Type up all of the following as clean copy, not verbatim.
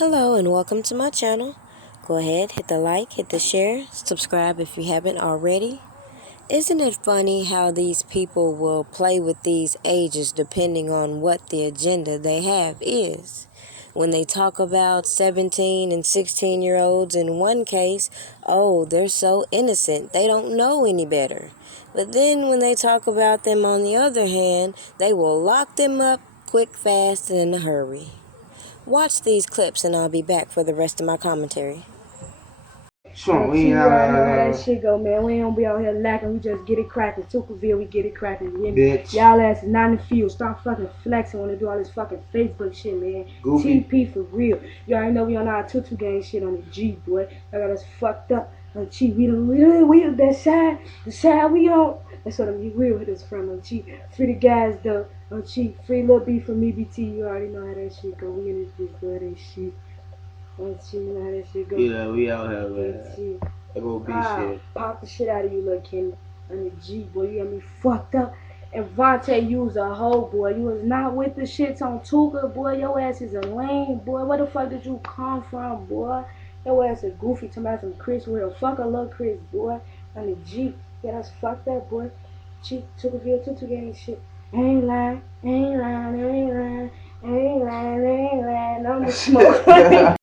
Hello and welcome to my channel. Go ahead, hit the like, hit the share, subscribe if you haven't already. Isn't it funny how these people will play with these ages depending on what the agenda they have is? When they talk about 17 and 16-year-olds in one case, oh, they're so innocent, they don't know any better. But then when they talk about them on the other hand, they will lock them up quick, fast, and in a hurry. Watch these clips and I'll be back for the rest of my commentary. Sure, we already know how that shit go, man. We don't be out here lacking. We just get it cracking. Tuckerville, we get it cracking. Bitch. Y'all asses not in the field. Stop fucking flexing when they do all this fucking Facebook shit, man. Goofy. TP for real. You already know we on our tutu gang shit on the G, boy. I got us fucked up. G, we that side, the side we on. That's what I'm real with us from. G, free the guys though. G, free Lil B from EBT. You already know how that shit go. We in this bitch, boy. That shit. Yeah, we out here, man. That go be shit. Pop the shit out of you, little Kenny. On the G, boy, you got me fucked up. And Vontae, you was a hoe, boy. You was not with the shits on Tuka, boy. Your ass is a lame, boy. Where the fuck did you come from, boy? Your ass is goofy. Talking about some Chris Will. Fuck a little Chris, boy. On the G, get us fucked up, boy. G, Tuckerville, Tutu gang shit. Ain't lying, ain't lying, ain't lying, ain't lying, ain't lying. I'm the smoke.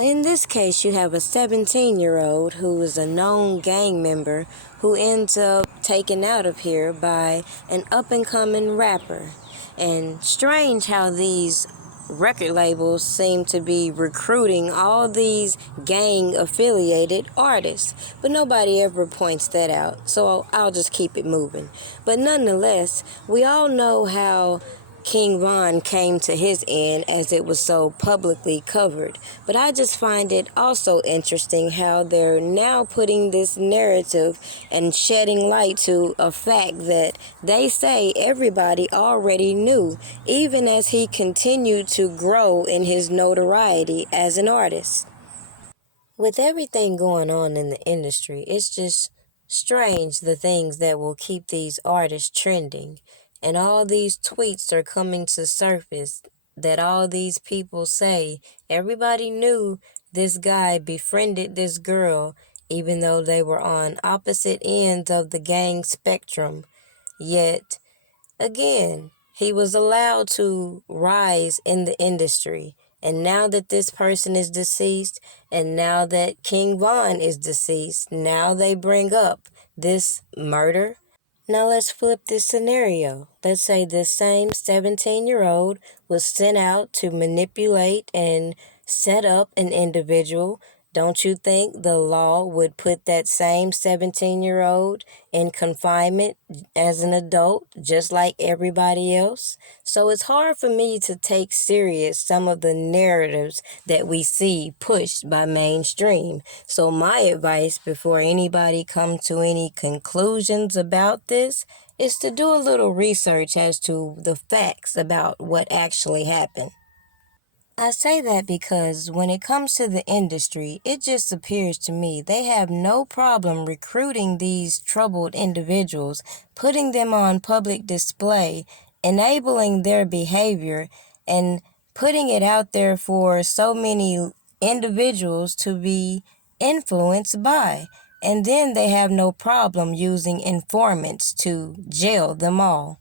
In this case, you have a 17-year-old who is a known gang member who ends up taken out of here by an up-and-coming rapper. And strange how these record labels seem to be recruiting all these gang-affiliated artists, but nobody ever points that out, so I'll just keep it moving. But nonetheless, we all know how King Von came to his end as it was so publicly covered. But I just find it also interesting how they're now putting this narrative and shedding light to a fact that they say everybody already knew, even as he continued to grow in his notoriety as an artist. With everything going on in the industry, it's just strange the things that will keep these artists trending. And all these tweets are coming to surface that all these people say everybody knew this guy befriended this girl even though they were on opposite ends of the gang spectrum. Yet, again, he was allowed to rise in the industry. And now that this person is deceased, and now that King Von is deceased, now they bring up this murder. Now let's flip this scenario. Let's say this same 17-year-old was sent out to manipulate and set up an individual. Don't you think the law would put that same 17-year-old in confinement as an adult, just like everybody else? So it's hard for me to take serious some of the narratives that we see pushed by mainstream. So my advice before anybody comes to any conclusions about this is to do a little research as to the facts about what actually happened. I say that because when it comes to the industry, it just appears to me they have no problem recruiting these troubled individuals, putting them on public display, enabling their behavior, and putting it out there for so many individuals to be influenced by. And then they have no problem using informants to jail them all.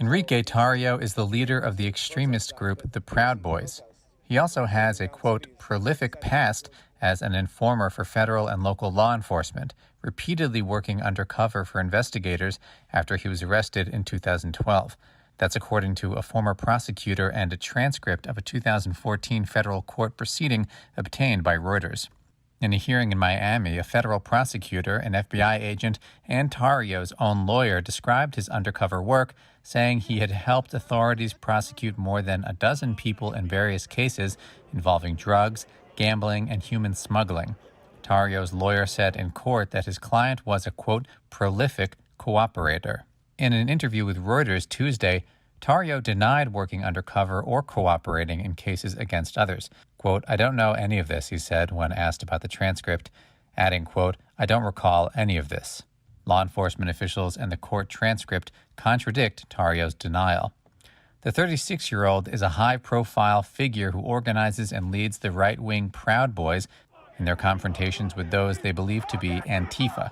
Enrique Tarrio is the leader of the extremist group the Proud Boys. He also has a, quote, prolific past as an informer for federal and local law enforcement, repeatedly working undercover for investigators after he was arrested in 2012. That's according to a former prosecutor and a transcript of a 2014 federal court proceeding obtained by Reuters. In a hearing in Miami, a federal prosecutor, an FBI agent, and Tarrio's own lawyer described his undercover work, saying he had helped authorities prosecute more than a dozen people in various cases involving drugs, gambling, and human smuggling. Tarrio's lawyer said in court that his client was a, quote, prolific cooperator. In an interview with Reuters Tuesday, Tarrio denied working undercover or cooperating in cases against others. Quote, I don't know any of this, he said when asked about the transcript, adding, quote, I don't recall any of this. Law enforcement officials and the court transcript contradict Tarrio's denial. The 36-year-old is a high-profile figure who organizes and leads the right-wing Proud Boys in their confrontations with those they believe to be Antifa.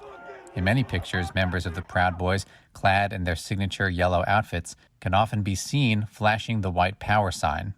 In many pictures, members of the Proud Boys, clad in their signature yellow outfits, can often be seen flashing the white power sign.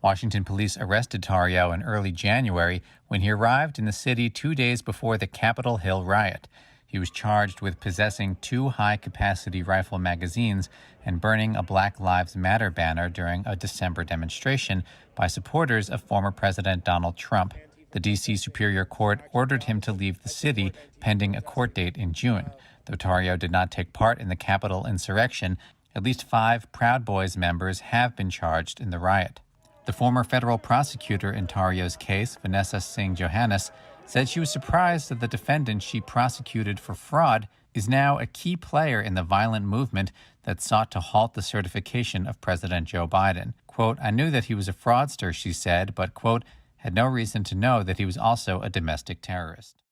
Washington police arrested Tarrio in early January when he arrived in the city 2 days before the Capitol Hill riot. He was charged with possessing 2 high-capacity rifle magazines and burning a Black Lives Matter banner during a December demonstration by supporters of former President Donald Trump. The D.C. Superior Court ordered him to leave the city pending a court date in June. Though Tarrio did not take part in the Capitol insurrection, at least 5 Proud Boys members have been charged in the riot. The former federal prosecutor in Tarrio's case, Vanessa Singh Johannes, said she was surprised that the defendant she prosecuted for fraud is now a key player in the violent movement that sought to halt the certification of President Joe Biden. Quote, "I knew that he was a fraudster," she said, but, quote, "had no reason to know that he was also a domestic terrorist."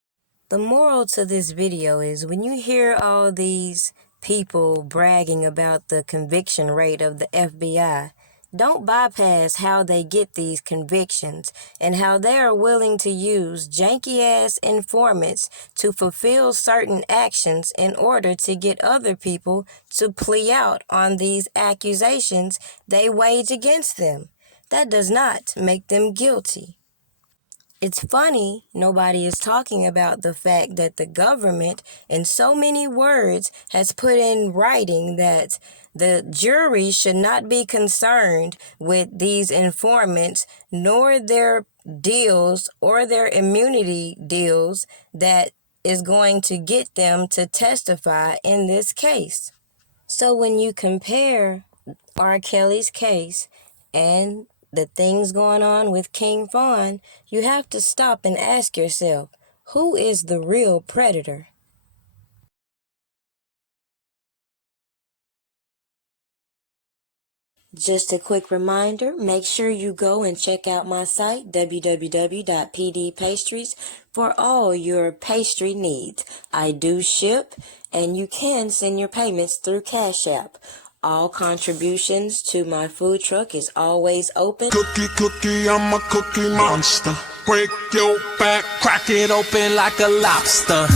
The moral to this video is when you hear all these people bragging about the conviction rate of the FBI, don't bypass how they get these convictions and how they are willing to use janky-ass informants to fulfill certain actions in order to get other people to plea out on these accusations they wage against them. That does not make them guilty. It's funny nobody is talking about the fact that the government, in so many words, has put in writing that the jury should not be concerned with these informants nor their deals or their immunity deals that is going to get them to testify in this case. So when you compare R. Kelly's case and the things going on with King Von, you have to stop and ask yourself, who is the real predator? Just a quick reminder, make sure you go and check out my site, www.pdpastries, for all your pastry needs. I do ship, and you can send your payments through Cash App. All contributions to my food truck is always open. Cookie, I'm a cookie monster. Break your back, crack it open like a lobster.